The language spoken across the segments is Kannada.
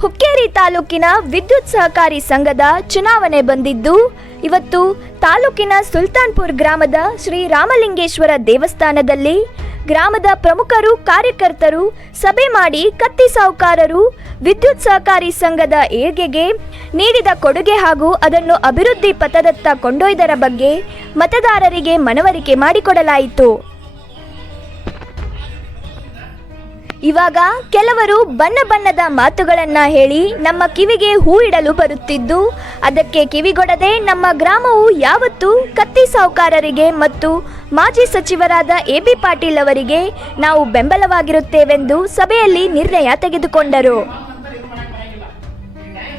ಹುಕ್ಕೇರಿ ತಾಲೂಕಿನ ವಿದ್ಯುತ್ ಸಹಕಾರಿ ಸಂಘದ ಚುನಾವಣೆ ಬಂದಿದ್ದು, ಇವತ್ತು ತಾಲೂಕಿನ ಸುಲ್ತಾನ್ಪುರ್ ಗ್ರಾಮದ ಶ್ರೀ ರಾಮಲಿಂಗೇಶ್ವರ ದೇವಸ್ಥಾನದಲ್ಲಿ ಗ್ರಾಮದ ಪ್ರಮುಖರು, ಕಾರ್ಯಕರ್ತರು ಸಭೆ ಮಾಡಿ ಕತ್ತಿ ಸಾಹುಕಾರರು ವಿದ್ಯುತ್ ಸಹಕಾರಿ ಸಂಘದ ಏಳ್ಗೆಗೆ ನೀಡಿದ ಕೊಡುಗೆ ಹಾಗೂ ಅದನ್ನು ಅಭಿವೃದ್ಧಿ ಪಥದತ್ತ ಕೊಂಡೊಯ್ದರ ಬಗ್ಗೆ ಮತದಾರರಿಗೆ ಮನವರಿಕೆ ಮಾಡಿಕೊಡಲಾಯಿತು. ಇವಾಗ ಕೆಲವರು ಬಣ್ಣ ಬಣ್ಣದ ಮಾತುಗಳನ್ನ ಹೇಳಿ ನಮ್ಮ ಕಿವಿಗೆ ಹೂ ಇಡಲು ಬರುತ್ತಿದ್ದು, ಅದಕ್ಕೆ ಕಿವಿಗೊಡದೆ ನಮ್ಮ ಗ್ರಾಮವು ಯಾವತ್ತೂ ಕತ್ತಿ ಸಾಹುಕಾರರಿಗೆ ಮತ್ತು ಮಾಜಿ ಸಚಿವರಾದ ಎ ಬಿ ಪಾಟೀಲ್ ಅವರಿಗೆ ನಾವು ಬೆಂಬಲವಾಗಿರುತ್ತೇವೆಂದು ಸಭೆಯಲ್ಲಿ ನಿರ್ಣಯ ತೆಗೆದುಕೊಂಡರು.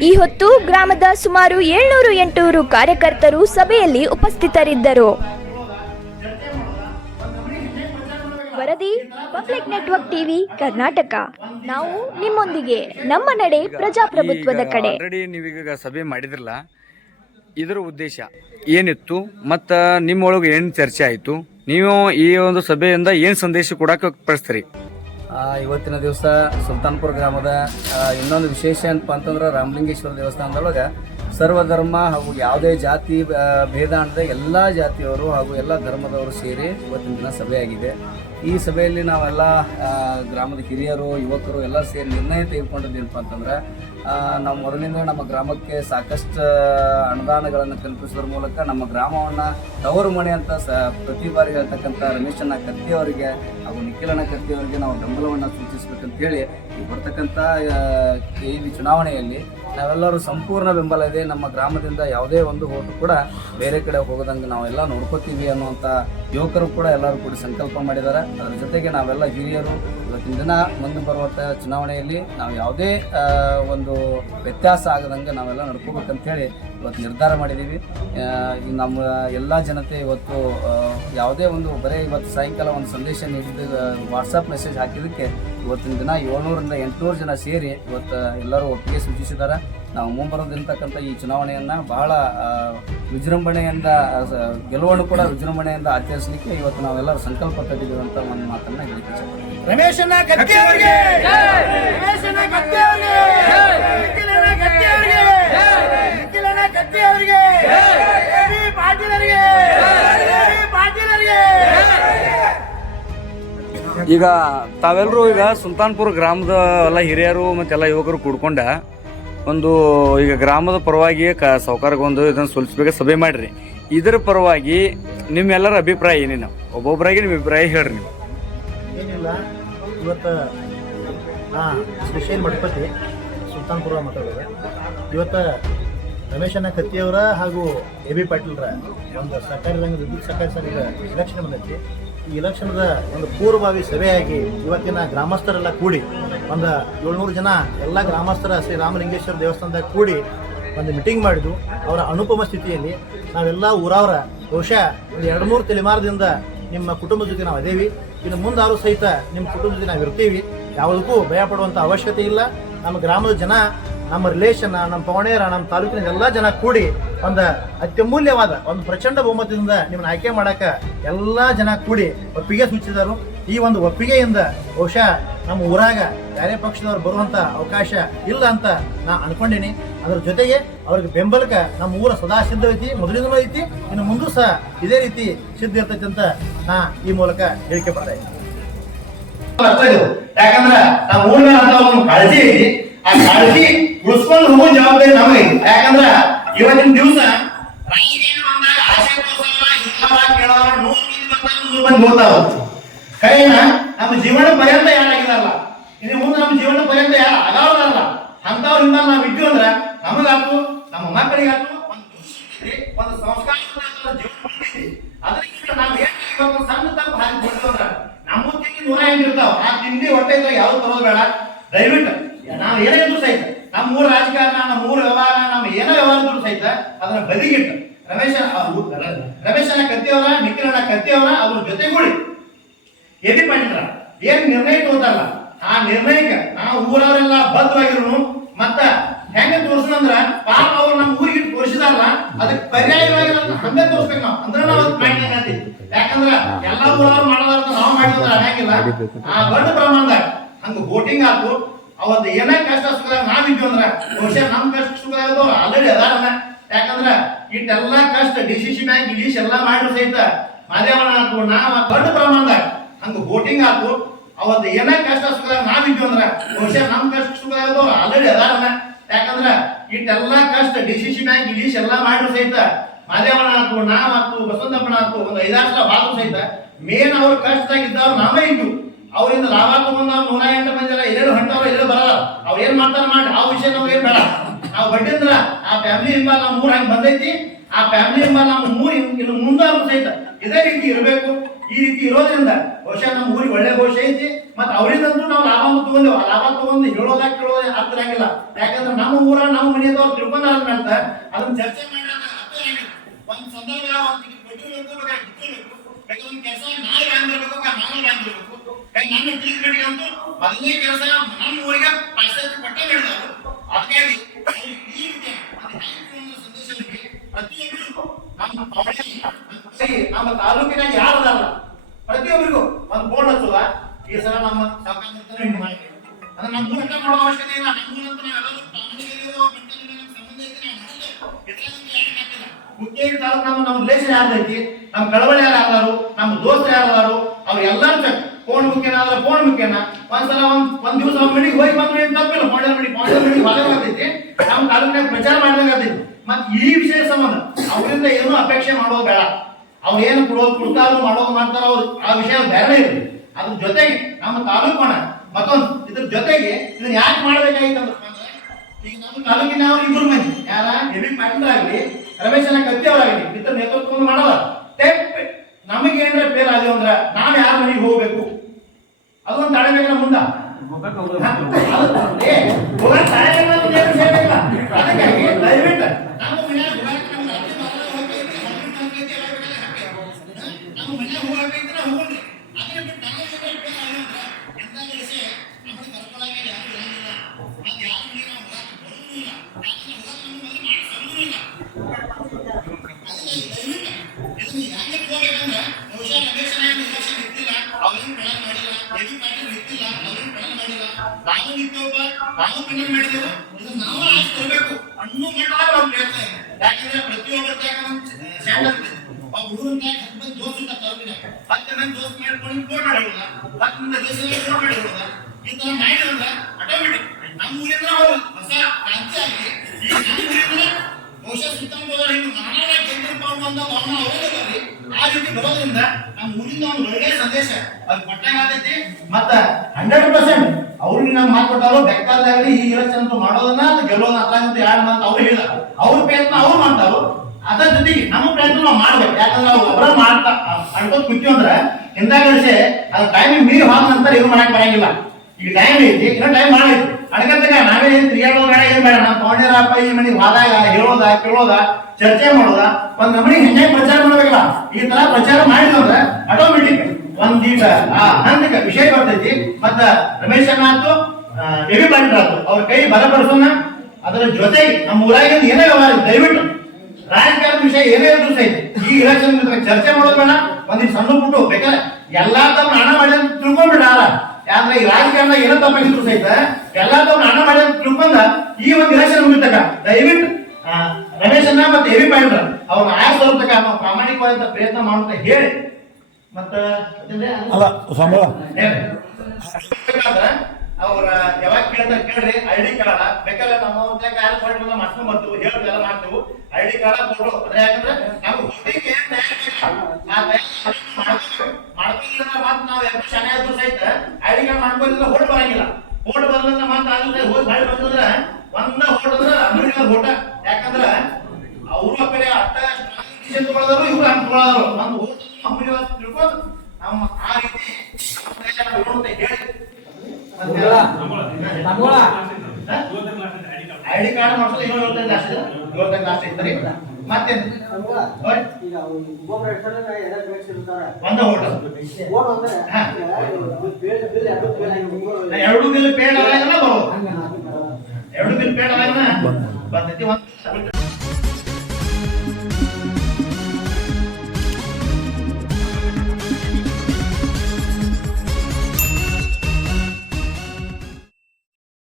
ಈ ಹೊತ್ತು ಗ್ರಾಮದ ಸುಮಾರು ಏಳ್ನೂರು ಎಂಟುನೂರು ಕಾರ್ಯಕರ್ತರು ಸಭೆಯಲ್ಲಿ ಉಪಸ್ಥಿತರಿದ್ದರು. ವರದಿ ಪಬ್ಲಿಕ್ ನೆಟ್ವರ್ಕ್ ಟಿವಿ ಕರ್ನಾಟಕ. ನಾವು ನಿಮ್ಮೊಂದಿಗೆ ನಮ್ಮ ನಡೆ ಪ್ರಜಾಪ್ರಭುತ್ವದ ಕಡೆ. ಆಲ್ರೆಡಿ ನೀವೀಗ ಸಭೆ ಮಾಡಿದ್ರಲ್ಲ ಇದರ ಉದ್ದೇಶ ಏನಿತ್ತು? ಮತ್ತು ನಿಮ್ಮೊಳಗೆ ಏನು ಚರ್ಚೆ ಆಯಿತು? ನೀವು ಈ ಒಂದು ಸಭೆಯಿಂದ ಏನು ಸಂದೇಶ ಕೊಡಕ್ಕೆ ಬಯಸ್ತೀರಿ ಆ, ಇವತ್ತಿನ ದಿವಸ ಸುಲ್ತಾನ್ಪುರ ಗ್ರಾಮದ ಇನ್ನೊಂದು ವಿಶೇಷ ಏನಪ್ಪ ಅಂತಂದ್ರೆ ರಾಮಲಿಂಗೇಶ್ವರ ದೇವಸ್ಥಾನದೊಳಗೆ ಸರ್ವಧರ್ಮ ಹಾಗೂ ಯಾವುದೇ ಜಾತಿ ಭೇದ ಅನ್ನದೆ ಎಲ್ಲ ಜಾತಿಯವರು ಹಾಗೂ ಎಲ್ಲ ಧರ್ಮದವರು ಸೇರಿ ಇವತ್ತಿನ ದಿನ ಸಭೆಯಾಗಿದೆ ಈ ಸಭೆಯಲ್ಲಿ ನಾವೆಲ್ಲ ಗ್ರಾಮದ ಹಿರಿಯರು, ಯುವಕರು ಎಲ್ಲ ಸೇರಿ ನಿರ್ಣಯ ತೆಗೆದುಕೊಂಡದ್ದೇನಪ್ಪ ಅಂತಂದ್ರೆ ನಾವು ಮೊದಲಿಂದ ನಮ್ಮ ಗ್ರಾಮಕ್ಕೆ ಸಾಕಷ್ಟು ಅನುದಾನಗಳನ್ನು ಕಲ್ಪಿಸೋದ್ರ ಮೂಲಕ ನಮ್ಮ ಗ್ರಾಮವನ್ನು ತವರು ಮನೆ ಅಂತ ಸ, ಪ್ರತಿ ಬಾರಿ ಹೇಳ್ತಕ್ಕಂಥ ರಮೇಶಣ್ಣ ಕತ್ತಿ ಅವರಿಗೆ ಹಾಗೂ ನಿಖಿಲಣ್ಣ ಕತ್ತಿ ಅವರಿಗೆ ನಾವು ಬೆಂಬಲವನ್ನು ಸೂಚಿಸಬೇಕಂತ ಹೇಳಿ ಈ ಬರ್ತಕ್ಕಂಥ ಈ ಚುನಾವಣೆಯಲ್ಲಿ ನಾವೆಲ್ಲರೂ ಸಂಪೂರ್ಣ ಬೆಂಬಲ ಇದೆ. ನಮ್ಮ ಗ್ರಾಮದಿಂದ ಯಾವುದೇ ಒಂದು ಓಟು ಕೂಡ ಬೇರೆ ಕಡೆ ಹೋಗದಂಗೆ ನಾವೆಲ್ಲ ನೋಡ್ಕೋತೀವಿ ಅನ್ನುವಂಥ ಯುವಕರು ಕೂಡ ಎಲ್ಲರೂ ಕೂಡ ಸಂಕಲ್ಪ ಮಾಡಿದ್ದಾರೆ. ಅದರ ಜೊತೆಗೆ ನಾವೆಲ್ಲ ಹಿರಿಯರು ಇವತ್ತಿನ ದಿನ ಮುಂದೆ ಬರುವಂಥ ಚುನಾವಣೆಯಲ್ಲಿ ನಾವು ಯಾವುದೇ ಒಂದು ವ್ಯತ್ಯಾಸ ಆಗದಂಗೆ ನಾವೆಲ್ಲ ನಡ್ಕೋಬೇಕಂತೇಳಿ ಇವತ್ತು ನಿರ್ಧಾರ ಮಾಡಿದ್ದೀವಿ. ನಮ್ಮ ಎಲ್ಲ ಜನತೆ ಇವತ್ತು ಯಾವುದೇ ಒಂದು ಬರೀ ಇವತ್ತು ಸಾಯಂಕಾಲ ಒಂದು ಸಂದೇಶ ನೀಡಿದ ವಾಟ್ಸಪ್ ಮೆಸೇಜ್ ಹಾಕಿದ್ದಕ್ಕೆ ಇವತ್ತಿನ ದಿನ ಏಳ್ನೂರಿಂದ ಎಂಟುನೂರು ಜನ ಸೇರಿ ಇವತ್ತು ಎಲ್ಲರೂ ಒಪ್ಪಿಗೆ ಸೂಚಿಸಿದ್ದಾರೆ. ನಾವು ಮುಂಬರೋದಿರ್ತಕ್ಕಂಥ ಈ ಚುನಾವಣೆಯನ್ನು ಬಹಳ ವಿಜೃಂಭಣೆಯಿಂದ ಗೆಲುವನ್ನು ಕೂಡ ವಿಜೃಂಭಣೆಯಿಂದ ಆಚರಿಸಲಿಕ್ಕೆ ಇವತ್ತು ನಾವೆಲ್ಲರೂ ಸಂಕಲ್ಪ ತಟ್ಟಿದ್ದೀವಿ ಅಂತ ಒಂದು ಮಾತನ್ನು ಹೇಳಲಿಕ್ಕೆ ಇಷ್ಟಪಡ್ತೀನಿ ರಮೇಶಣ್ಣ ಗಟ್ಟಿ ಅವರಿಗೆ! ರಮೇಶಣ್ಣ ಗಟ್ಟಿ ಅವರಿಗೆ! ನಿಖಿಲಣ್ಣ ಗಟ್ಟಿ ಅವರಿಗೆ! ನಿಖಿಲಣ್ಣ ಗಟ್ಟಿ ಅವರಿಗೆ! ಎಬಿ ಪಾಟೀಲ್ ಅವರಿಗೆ! ಎಬಿ ಪಾಟೀಲ್ ಅವರಿಗೆ! ಈಗ ತಾವೆಲ್ಲರೂ ಈಗ ಸುಲ್ತಾನ್ಪುರ ಗ್ರಾಮದ ಎಲ್ಲ ಹಿರಿಯರು ಮತ್ತೆಲ್ಲ ಯುವಕರು ಕೂಡ್ಕೊಂಡ ಒಂದು ಈಗ ಗ್ರಾಮದ ಪರವಾಗಿ ಕ ಸಾವುಕಾರಗೊಂದು ಇದನ್ನು ಸುಲಿಸ್ಬೇಕು ಸಭೆ ಮಾಡಿರಿ. ಇದರ ಪರವಾಗಿ ನಿಮ್ಮೆಲ್ಲರ ಅಭಿಪ್ರಾಯ ಏನೇನು? ಒಬ್ಬೊಬ್ಬರಾಗಿ ನಿಮ್ಮ ಅಭಿಪ್ರಾಯ ಹೇಳ್ರಿ ನೀವು. ಏನಿಲ್ಲ, ಇವತ್ತು ನಾ ಸ್ಪೆಷಲ್ ಮಠಪತಿ ಸುಲ್ತಾನ್ಪುರ ಮಾತಾಡೋದು ಇವತ್ತು ರಮೇಶಣ್ಣ ಕತ್ತಿಯವರ ಹಾಗೂ ಎ ಬಿ ಪಾಟೀಲ್ರ ಒಂದು ಸರ್ಕಾರಿ ರಂಗ ವಿದ್ಯುತ್ ಸರ್ಕಾರಿ ಸಂಘದ ಇಲೆಕ್ಷನ್ ಬಂದೈತಿ. ಈ ಇಲೆಕ್ಷನ್ದ ಒಂದು ಪೂರ್ವಭಾವಿ ಸಭೆಯಾಗಿ ಇವತ್ತಿನ ಗ್ರಾಮಸ್ಥರೆಲ್ಲ ಕೂಡಿ ಒಂದು ಏಳ್ನೂರು ಜನ ಎಲ್ಲ ಗ್ರಾಮಸ್ಥರ ಶ್ರೀ ರಾಮಲಿಂಗೇಶ್ವರ ದೇವಸ್ಥಾನದಾಗ ಕೂಡಿ ಒಂದು ಮೀಟಿಂಗ್ ಮಾಡಿದ್ದು. ಅವರ ಅನುಪಮ ಸ್ಥಿತಿಯಲ್ಲಿ ನಾವೆಲ್ಲ ಊರವರ ಬಹುಶಃ ಒಂದು ಎರಡು ಮೂರು ತಲೆಮಾರದಿಂದ ನಿಮ್ಮ ಕುಟುಂಬದ ಜೊತೆ ನಾವು ಅದೇವಿ ಇನ್ನು ಮುಂದಾರು ಸಹಿತ ನಿಮ್ಮ ಕುಟುಂಬದ ಜೊತೆ ನಾವು ಇರ್ತೀವಿ ಯಾವುದಕ್ಕೂ ಭಯ ಪಡುವಂಥ ಅವಶ್ಯಕತೆ ಇಲ್ಲ. ನಮ್ಮ ಗ್ರಾಮದ ಜನ ನಮ್ಮ ರಿಲೇಷನ್ ನಮ್ಮ ಪವಣೆಯರ ನಮ್ಮ ತಾಲೂಕಿನ ಎಲ್ಲ ಜನ ಕೂಡಿ ಒಂದು ಅತ್ಯಮೂಲ್ಯವಾದ, ಒಂದು ಪ್ರಚಂಡ ಬಹುಮತದಿಂದ ನಿಮ್ಮನ್ನ ಆಯ್ಕೆ ಮಾಡಕ ಎಲ್ಲ ಜನ ಕೂಡಿ ಒಪ್ಪಿಗೆ ಸೂಚಿಸಿದರು. ಈ ಒಂದು ಒಪ್ಪಿಗೆಯಿಂದ ಬಹುಶಃ ನಮ್ಮ ಊರಾಗ ಬೇರೆ ಪಕ್ಷದವ್ರು ಬರುವಂತ ಅವಕಾಶ ಇಲ್ಲ ಅಂತ ನಾ ಅನ್ಕೊಂಡೀನಿ. ಅದ್ರ ಜೊತೆಗೆ ಅವ್ರಿಗೆ ಬೆಂಬಲಕ ನಮ್ಮ ಊರ ಸದಾ ಸಿದ್ಧ ಐತಿ ಮೊದಲಿಂದಲೂ ಐತಿ, ಇನ್ನು ಮುಂದೂ ಸಹ ಇದೇ ರೀತಿ ಸಿದ್ಧ ಇರ್ತೈತಿ ಅಂತ ನಾ ಈ ಮೂಲಕ ಹೇಳಿಕೆ ಬರ್ತಾ ಇದ್ದೀನಿ. ಯಾಕಂದ್ರೆ ನಮ್ಮ ಊರಿನ ಕಾಳಜಿ ಐತಿ ಆ ಕಾಳಜಿ ಉಳಿಸ್ಕೊಂಡು ಹೋಗೋ ಜವಾಬ್ದಾರಿ ನಮಗೆ. ಯಾಕಂದ್ರ ಇವತ್ತಿನ ದಿವಸ ನಮ್ಮ ಜೀವನ ಪರ್ಯಂತ ಯಾರಾಗಿರಲ್ಲ ಇನ್ನು ಮುಂದೆ ನಮ್ಮ ಜೀವನ ಪರ್ಯಂತ ಯಾರು ಅದಾವಲ್ಲ ಅಂತವ್ರಿಂದ ನಾವು ಇದ್ದು ಅಂದ್ರೆ ನಮಗಾತು, ನಮ್ಮ ಮಕ್ಕಳಿಗಾತು ಒಂದು ಸಂಸ್ಕಾರ ಅದಕ್ಕಿಂತ ನಾವು ಏನು ಸಣ್ಣ ತಪ್ಪು ಹಾಕಿ ಅಂದ್ರೆ ನಮ್ಮ ತಿಂಡಿ ನೂರ ಎಂಟು ಇರ್ತಾವ. ಆ ತಿಂಡಿ ಹೊಟ್ಟೆ ಯಾವ್ದು ತರೋದು ಬೇಡ. ದಯವಿಟ್ಟು ಬದಿಗಿಟ್ಟು ರಮೇಶ ಆ, ರಮೇಶನ ಕತ್ತಿಯವರ ನಿಖಿಲನ ಕತ್ತಿಯವರ ಅವ್ರ ಜೊತೆಗೂಡಿ. ಎದಿ ಪಂಡಿತರ ಏನ್ ನಿರ್ಣಯ ತೋತಲ್ಲ ಆ ನಿರ್ಣಯಕ್ಕೆ ನಾವು ಊರವರೆಲ್ಲ ಬದ್ಧವಾಗಿರು ಮತ್ತ ಹೆಂಗ ತೋರಿಸ್ರ ಪಾಪ ಅವ್ರು ನಮ್ಮ ಊರಿಗೆ ತೋರಿಸಿದಾರಲ್ಲ ಅದಕ್ಕೆ ಪರ್ಯಾಯವಾಗಿ ಹಂಗೆ ತೋರಿಸ್ಬೇಕು ನಾವು. ಅಂದ್ರೆ ನಾವು ಅದಕ್ಕೆ ಮಾಡಿದಂಗಂತಿ ಯಾಕಂದ್ರ ಎಲ್ಲ ಊರವ್ರು ಮಾಡೋದಾರ ನಾವು ಮಾಡಿದ್ರೆ ಆಗಂಗಿಲ್ಲ ಆ ದೊಡ್ಡ ಪ್ರಮಾಣದಾಗ ಹಂಗ ಬೋಟಿಂಗ್ ಆತು. ಅವತ್ತು ಏನೇ ಕಷ್ಟ ಸುಖದಾಗ ನಾವಿದ್ವಿ ಅಂದ್ರ ಬಹುಶಃ ನಮ್ ಕಷ್ಟ ಸುಖದಾಗ ಆಲ್ರೆಡಿ ಯಾಕಂದ್ರ ಇಟ್ಟೆಲ್ಲಾ ಕಷ್ಟ. ಡಿ ಸಿ ಸಿ ಬ್ಯಾಂಕ್ ಗಿಲೀಶ್ ಎಲ್ಲಾ ಮಾಡಿದ್ರು ಸಹಿತ. ಮಾದೇವನ ಆತು ನಾವ ದೊಡ್ಡ ಪ್ರಮಾಣದಾಗ ಹಂಗ ಬೋಟಿಂಗ್ ಆತು ಅವತ್ತು ಏನೇ ಕಷ್ಟ ಸುಖ ನಾವಿದ್ವಿ ಅಂದ್ರ, ಬಹುಶಃ ನಮ್ ಕಷ್ಟ ಸುಖ ಆಗೋದು ಆಲ್ರೆಡಿ ಅದಾರನ ಯಾಕಂದ್ರ ಇಟ್ಟೆಲ್ಲಾ ಕಷ್ಟ. ಡಿ ಸಿ ಸಿ ಬ್ಯಾಂಕ್ ಗಿಲೀಶ್ ಎಲ್ಲಾ ಮಾಡಿದ್ರು ಸಹಿತ. ಮಾದೇವನ ಆತು ಹಾಕು ಬಸವಂತಪ್ಪನ ಆತು ಒಂದು ಐದಾರು ಸಲ ಬಾದ್ರು ಸಹಿತ. ಮೇನ್ ಅವ್ರ ಕಷ್ಟದಾಗಿದ್ದವ್ರು ನಾವೇ ಇದ್ದು ಅವರಿಂದ ಲಾಭ ನಾವು ನೂರ ಎಂಟು ಮಂದಿ ಎಲ್ಲ ಎಲ್ಲರೂ ಹೊಂಟವ್ರ ಎಲ್ಲ ಬರಲ್ಲ. ಅವ್ರು ಏನ್ ಮಾಡ್ತಾರ ಮಾಡಿ ಆ ವಿಷಯ ನಾವು ಏನ್ ಬೇಡ. ನಾವು ಬಡ್ಡಿಂದ್ರ ಆ ಫ್ಯಾಮಿಲಿ ಇಂಬ ನಮ್ಮ ಊರ್ ಹಂಗ್ ಬಂದೈತಿ. ಆ ಫ್ಯಾಮಿಲಿ ಇಂಬ ನಮ್ಮ ಇನ್- ಇನ್ನು ಮುಂದಾರು ಸಹಿತ ಇದೇ ರೀತಿ ಇರಬೇಕು. ಈ ರೀತಿ ಇರೋದ್ರಿಂದ ಬಹುಶಃ ನಮ್ಮ ಊರಿಗೆ ಒಳ್ಳೆ ಭವಿಷ್ಯ ಐತಿ. ಮತ್ತೆ ಅವರಿಂದಂತೂ ನಾವು ಲಾಭ ತಗೊಂಡು ಲಾಭ ತಗೊಂಡು ಹೇಳೋದಾಗ ಕೇಳೋದೇ ಅರ್ಥ ಆಗಿಲ್ಲ ಯಾಕಂದ್ರೆ ನಮ್ಮ ಊರ, ನಮ್ಮ ಮನೆಯದವ್ರು ತಿಳ್ಕೊಂಡಾರ ಅಂತ ಅದನ್ನ ಚರ್ಚೆ ಮಾಡಿ ಒಂದ್ ಸಂದರ್ಭ ಒಂದ್ ಕೆಲಸ ನಾಳೆ ಬಂದಿರ್ಬೇಕು ನಾಳೆ ಬಂದಿರ್ಬೇಕು ಮೊದಲನೇ ಕೆಲಸ ನಮ್ಮ ಊರಿಗೆ ಪಟ್ಟ ಹೇಳಿದವರು ಅದಕ್ಕೆ ಈ ರೀತಿ ನಮ್ಮ ನಮ್ಮ ತಾಲೂಕಿನಾಗ ಯಾರು ಅದಲ್ಲ ಪ್ರತಿಯೊಬ್ಬರಿಗೂ ಒಂದು ಬೋರ್ಡ್ ಈ ಸಲ ನಮ್ಮ ಹಿಂಗೆ ಮಾಡಿ ಅದನ್ನ ನಮ್ಮ ಮಾಡೋ ಅವಶ್ಯಕತೆ ಇಲ್ಲ. ನಮ್ಮ ಊರಂತ ನಾವೆಲ್ಲರೂ ತಾಲೂಕು ನಮ್ಮ ನಮ್ಮ ರಿಲೇಷನ್ ಯಾರ್ದೈತಿ? ನಮ್ಮ ಯಾರು ಯಾರು ನಮ್ಮ ದೋಸ್ತ ಯಾರು ಅವ್ರು ಎಲ್ಲರೂ ಚೆಕ್ ಫೋನ್ ಮುಖ್ಯನ ಆದ್ರೆ ಫೋನ್ ಮುಖ್ಯನ. ಒಂದ್ಸಲ ಒಂದ್ ಒಂದ್ ದಿವಸ ಒಂದ್ ಮನಿಗೆ ಹೋಗಿ ಬಂದ್ರೆ ಏನ್ ತಪ್ಪಿಲ್ಲ. ಮಾಡಲ್ ಮನೆ ಮಾಡಲ್ ಮನೆಗೆ ಹೊಲ ಆಗ್ತೈತಿ ನಮ್ಮ ತಾಲೂಕಿನಾಗ ಪ್ರಚಾರ ಮಾಡಿದಾಗ ಮತ್ ಈ ವಿಷಯ ಸಂಬಂಧ ಅವರಿಂದ ಏನು ಅಪೇಕ್ಷೆ ಮಾಡೋದು ಬೇಡ. ಅವ್ರು ಏನು ಕೊಡೋದು ಕೊಡ್ತಾರೋ ಮಾಡೋದು ಮಾಡ್ತಾರೋ ಅವ್ರು ಆ ವಿಷಯ ಬೇರೆ ಇರಲಿ. ಅದ್ರ ಜೊತೆಗೆ ನಮ್ಮ ತಾಲೂಕು ಹಣ ಮತ್ತೊಂದು ಇದ್ರ ಜೊತೆಗೆ ಇದನ್ನ ಯಾಕೆ ಮಾಡ್ಬೇಕಾಗಿತ್ತು ಅಂದ್ರೆ, ಈಗ ನಮ್ಮ ತಾಲೂಕಿನ ಅವ್ರು ಇಬ್ರು ಮಂದಿ ಯಾರ ಎ ಬಿ ಪಾಟೀಲ್ ಆಗಲಿ ರಮೇಶನ ಕತ್ತಿ ಅವರಾಗಲಿ ಇದ್ರ ನೇತೃತ್ವವನ್ನು ಮಾಡಲ್ಲ. ನಮಗೆ ಏನ್ರ ಫೇಲ್ ಆದ್ವಿ ಅಂದ್ರೆ ನಾನು ಯಾರ ಮನೆಗೆ ಹೋಗ್ಬೇಕು? ಅದೊಂದು ಹೋಗಕ್ ತಾಳ್ಮೆಗಳ ಮುಂದೆ. ಅದಕ್ಕಾಗಿ ದಯವಿಟ್ಟು ಹೋಗಕ್ಕೆ ನಮ್ಗೆ ಅಡ್ಡಿ ಬರಲ್ಲ, ಹೋಗ್ತೈತಿ, ಹೊರಗಿಂದ ಹೋಗ್ತೈತಿ, ಎಲ್ಲ ಬೇಕಾದ್ರೆ ಹಾಕ್ತೈತಿ. ನಮ್ಮ ಮನ್ಯಾಗ ಹೋಗಕ್ಕೈತಿ ನಾವು ಹೋಗೋಣ ಅದನ್ನ ಬಿಟ್ಟು ನಾವು ಏನಾದ್ರು ಫೇಲ್ ಆದ್ವಿ ಅಂದ್ರ ಎಂತ ವಿಷಯ ನಾವು ಯಾರ ಮನೆಗೆ ನಾವು ಬರೋದೂ ಇಲ್ಲ ಯಾಕಂದ್ರೆ ಹೋಗಕ್ಕೆ ನಮ್ಗೆ ಮೊದಲು ಮಾಡಿ ಸರಿಯೂ ಇಲ್ಲ ಯಾಕಂದ್ರೆ ಪ್ರತಿಯೊಬ್ಬರ ದೋಸ್ತ ಹತ್ತು ಮಂದಿ ದೋಸ್ತ ಮಾಡ್ಕೊಂಡು ಫೋನ್ ಮಾಡಿರೋದ ಹತ್ತು ಮಂದಿ ದೇಶದಲ್ಲಿ ಫೋನ್ ಮಾಡಿರೋದ ನಮ್ಮ ಬಹುಶಃ ಸುತ್ತಮುತ್ತ ಹಿಂಗೆ ನಾನಾಗ ಗೆದ್ದಿರ್ಪ ಅನ್ನೋ ಭಾವನೆ ಅವರೇ ಬರ್ರಿ ಆ ರೀತಿ ಬರೋದ್ರಿಂದ ನಮ್ಮ ಊರಿಂದ ಒಂದು ಒಳ್ಳೆಯ ಸಂದೇಶ. ಅದು ಕೊಟ್ಟಾಗ ಆಗ್ತೈತಿ ಮತ್ತ ಹಂಡ್ರೆಡ್ ಪರ್ಸೆಂಟ್ ಅವ್ರಿಗೆ ನಾವು ಮಾತು ಬೆಕ್ಕಾದಾಗಲಿ ಈ ಎಲೆಕ್ಷನ್ ಮಾಡೋದನ್ನ ಗೆಲ್ಲೋದನ್ನ ಅದ್ರಾಗಂತೂ ಯಾರು ಮಾತು ಅವ್ರು ಹೇಳಿದಾರ. ಅವ್ರ ಪ್ರಯತ್ನ ಅವ್ರು ಮಾಡ್ತಾರು, ಅದ್ರ ಜೊತೆಗೆ ನಮ್ಮ ಪ್ರಯತ್ನ ನಾವು ಮಾಡ್ಬೇಕು. ಯಾಕಂದ್ರೆ ಅವ್ರು ಒಬ್ಬರ ಮಾಡ್ತಾ ಅನ್ಕೋತ ಕುತ್ತೀವಿ ಅಂದ್ರೆ ಅದು ಟೈಮಿಂಗ್ ನೀರು ಹೋದ ನಂತರ ಏನು ಮಾಡಕ್ ಬರಂಗಿಲ್ಲ. ಈಗ ಟೈಮ್ ಐತಿ, ಇನ್ನೂ ಟೈಮ್ ಮಾಡೈತಿ ಅಡಗತ್ತಗ ನಾವೇ ಏನು ಬೇಡ ಏನು ಬೇಡ, ನಮ್ಮ ತಗೊಂಡಿರಪ್ಪ ಈ ಮನೆಗೆ ಹೋದಾಗ ಹೇಳೋದ, ಕೇಳೋದ, ಚರ್ಚೆ ಮಾಡೋದ, ಒಂದ್ ನಮನಿ ಹೆಂಗೆ ಪ್ರಚಾರ ಮಾಡ್ಬೇಕಲ್ಲ, ಈ ತರ ಪ್ರಚಾರ ಮಾಡಿದ್ರೆ ಆಟೋಮೆಟಿಕ್ ಒಂದ್ ಈಗ ಆ ವಿಷಯ ಬರ್ತೈತಿ. ಮತ್ತ ರಮೇಶ್ ಅಣ್ಣ ಆತು ಎವಿ ಬಂಡ್ರ ಆತು ಅವ್ರ ಕೈ ಬಲಪಡಿಸೋಣ. ಅದರ ಜೊತೆ ನಮ್ಮ ಊರಾಗಿಂದ ಏನೇ ವ್ಯವಹಾರ ದಯವಿಟ್ಟು, ರಾಜಕಾರಣದ ವಿಷಯ ಏನೇ ಇದ್ರು ಈ ಇಲೆಕ್ಷನ್ ಚರ್ಚೆ ಮಾಡೋದು ಬೇಡ. ಒಂದಿಷ್ಟು ಸಣ್ಣ ಪುಟ್ಟು ಬೇಕಾದ್ರೆ ಎಲ್ಲಾ ತಮ್ಮ ಹಣ ಮಾಡಿ ಅಂತ ತಿಳ್ಕೊಂಡ್ಬಿಡ ಯಾಕಂದ್ರೆ ಈ ರಾಜಕಾರಣದಾಗ ಏನೋ ತಪ್ಪಾಗಿದ್ರು ಸಹಿತ ಎಲ್ಲಾ ತಮ್ಮ ಅಣ್ಣ ಮಾಡಿ ತಿಳ್ಕೊಂಡ ಈ ಒಂದು ಇಲೆಕ್ಷನ್ ಮುಗಿತಕ ದಯವಿಟ್ಟು ಆ, ರಮೇಶ್ ಅಣ್ಣ ಮತ್ತೆ ಎವಿ ಪಾಯಿಂಟ್ ಅವ್ರನ್ನ ಆಯ ನಾವು ಪ್ರಾಮಾಣಿಕವಾದಂತ ಪ್ರಯತ್ನ ಮಾಡುವಂತ ಹೇಳಿ. ಮತ್ತ ಅವ್ರ ಯಾವಾಗ ಕೇಳ್ತಾರೆ ಕೇಳ್ರಿ ಐ ಡಿ ಕಾರ್ಡ್ ಬೇಕಾದ್ರೆ ನಮ್ಮ ಯಾರು ಫೋಟೋ ಮಾಡ್ಕೊಂಡ್ ಬರ್ತೀವಿ ಹೇಳ್ತೀವಿ ಎಲ್ಲ ಮಾಡ್ತೀವಿ. ಐ ಡಿ ಕಾರ್ಡ್ ಫೋಟೋ ಅದ್ರ ಯಾಕಂದ್ರೆ ನಾವು ಹುಟ್ಟಿಗೆ ಮಾಡ್ಕೊಂಡಿಲ್ಲ ಮಾತ್ರ ನಾವು ಎಷ್ಟು ಚೆನ್ನಾಗಿದ್ರು ಸಹಿತ ಐ ಡಿ ಕಾರ್ಡ್ ಮಾಡ್ಕೊಂಡಿಲ್ಲ ಹೋಟ್ ಬರಂಗಿಲ್ಲ. ಹೋಟ್ ಬರಲಿಲ್ಲ ಮತ್ತೆ ಆದ್ರೆ ಹೋಗಿ ಬಾಳಿ ಬಂದ್ರೆ ಒಂದ ಹೋಟದ್ರ ಅಂದ್ರೆ ಅಮರಿಕ ಹೋಟ. ಯಾಕಂದ್ರ ಅವರು ಆ ಕಡೆ ಅಟ್ಟ ತಗೊಳ್ಳೋರು ಇವ್ರು ಹಂಗ್ ತಗೊಳ್ಳೋರು. ಒಂದು ಹೋಟ್ ಅಮರಿಕ ತಿಳ್ಕೊಂಡು ನಮ್ಮ ಆ ರೀತಿ ನೋಡ್ತೆ ಹೇಳಿ. ಐ ಡಿ ಕಾರ್ಡ್ ಮಾಡಿಸೋದು ಇನ್ನೂ ಇವತ್ತೈದು ಲಾಸ್ಟ್ ಇವತ್ತೈದು ಲಾಸ್ಟ್ ಐತ್ರಿ ಮತ್ತೇನು ಒಂದ ಹೋಟೆಲ್ ಹಾ. ಎರಡು ಬಿಲ್ ಪೇಡ ಆದಾಗ ಬರೋದು. ಎರಡು ಬಿಲ್ ಪೇಡ ಆದಾಗ ಬರ್ತೈತಿ. ಒಂದ್